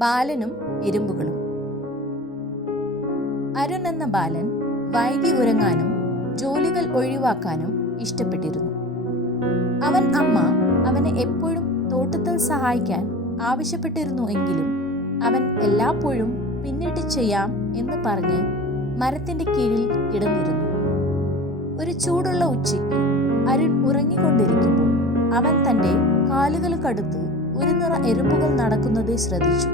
ബാലനും എறுമ്പുകളും. അരുൺ എന്ന ബാലൻ വൈകി ഉറങ്ങാനും ജോലികൾ ഒഴിവാക്കാനും ഇഷ്ടപ്പെട്ടിരുന്നു. അമ്മ അവനെ എപ്പോഴും തോട്ടത്തിൽ സഹായിക്കാൻ ആവശ്യപ്പെട്ടിരുന്നു എങ്കിലും അവൻ എല്ലായ്പ്പോഴും പിന്നിട്ട് ചെയ്യാം എന്ന് പറഞ്ഞ് മരത്തിന്റെ കീഴിൽ കിടന്നിരുന്നു. ഒരു ചൂടുള്ള ഉച്ചയ്ക്ക് അരുൺ ഉറങ്ങിക്കൊണ്ടിരിക്കുമ്പോൾ അവൻ തന്റെ കാലുകൾക്കടുത്ത് ഒരു നിറ എറുമ്പുകൾ നടക്കുന്നത് ശ്രദ്ധിച്ചു.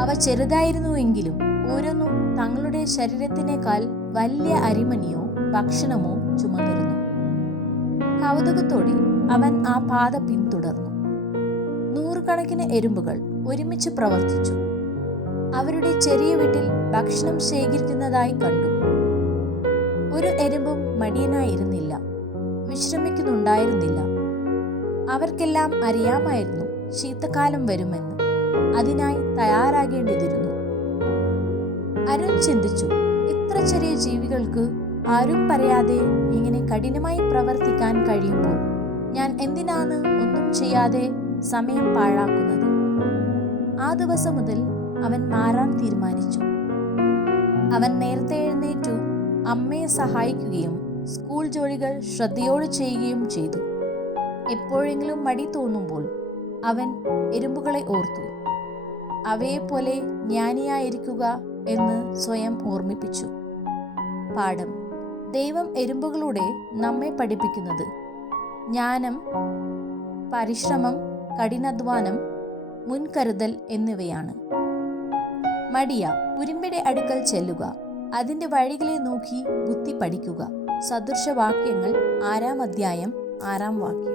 അവ ചെറുതായിരുന്നുവെങ്കിലും ഓരോന്നും തങ്ങളുടെ ശരീരത്തിനേക്കാൾ വലിയ അരിമണിയോ ഭക്ഷണമോ ചുമന്നിരുന്നു. കൗതുകത്തോടെ അവൻ ആ പാത പിന്തുടർന്നു. നൂറുകണക്കിന് എറുമ്പുകൾ ഒരുമിച്ച് പ്രവർത്തിച്ചു. അവരുടെ ചെറിയ വീട്ടിൽ ഭക്ഷണം ശേഖരിക്കുന്നതായി കണ്ടു. ഒരു എറുമ്പും മടിയനായിരുന്നില്ല, വിശ്രമിക്കുന്നുണ്ടായിരുന്നില്ല. അവർക്കെല്ലാം അറിയാമായിരുന്നു ശീതകാലം വരുമെന്ന്, അതിനായി തയ്യാറാകേണ്ടിയിരുന്നു. അരുൺ ചിന്തിച്ചു, ഇത്ര ചെറിയ ജീവികൾക്ക് ആരും പറയാതെ ഇങ്ങനെ കഠിനമായി പ്രവർത്തിക്കാൻ കഴിയുമ്പോൾ ഞാൻ എന്തിനാണ് ഒന്നും ചെയ്യാതെ സമയം പാഴാക്കുന്നത്? ആ ദിവസം മുതൽ അവൻ മാറാൻ തീരുമാനിച്ചു. അവൻ നേരത്തെ എഴുന്നേറ്റു അമ്മയെ സഹായിക്കുകയും സ്കൂൾ ജോലികൾ ശ്രദ്ധയോടെ ചെയ്യുകയും ചെയ്തു. എപ്പോഴെങ്കിലും മടി തോന്നുമ്പോൾ അവൻ എറുമ്പുകളെ ഓർത്തു. അവയെപ്പോലെ ജ്ഞാനിയായിരിക്കുക എന്ന് സ്വയം ഓർമ്മിപ്പിച്ചു. പാഠം: ദൈവം എറുമ്പുകളൂടെ നമ്മെ പഠിപ്പിക്കുന്നത് ജ്ഞാനം, പരിശ്രമം, കഠിനാധ്വാനം, മുൻകരുതൽ എന്നിവയാണ്. മടിയ ഉറുമ്പിന്റെ അടുക്കൽ ചെല്ലുക, അതിന്റെ വഴികളെ നോക്കി ബുദ്ധി പഠിക്കുക. സദൃശവാക്യങ്ങൾ 6-ാം അധ്യായം 6-ാം വാക്യം.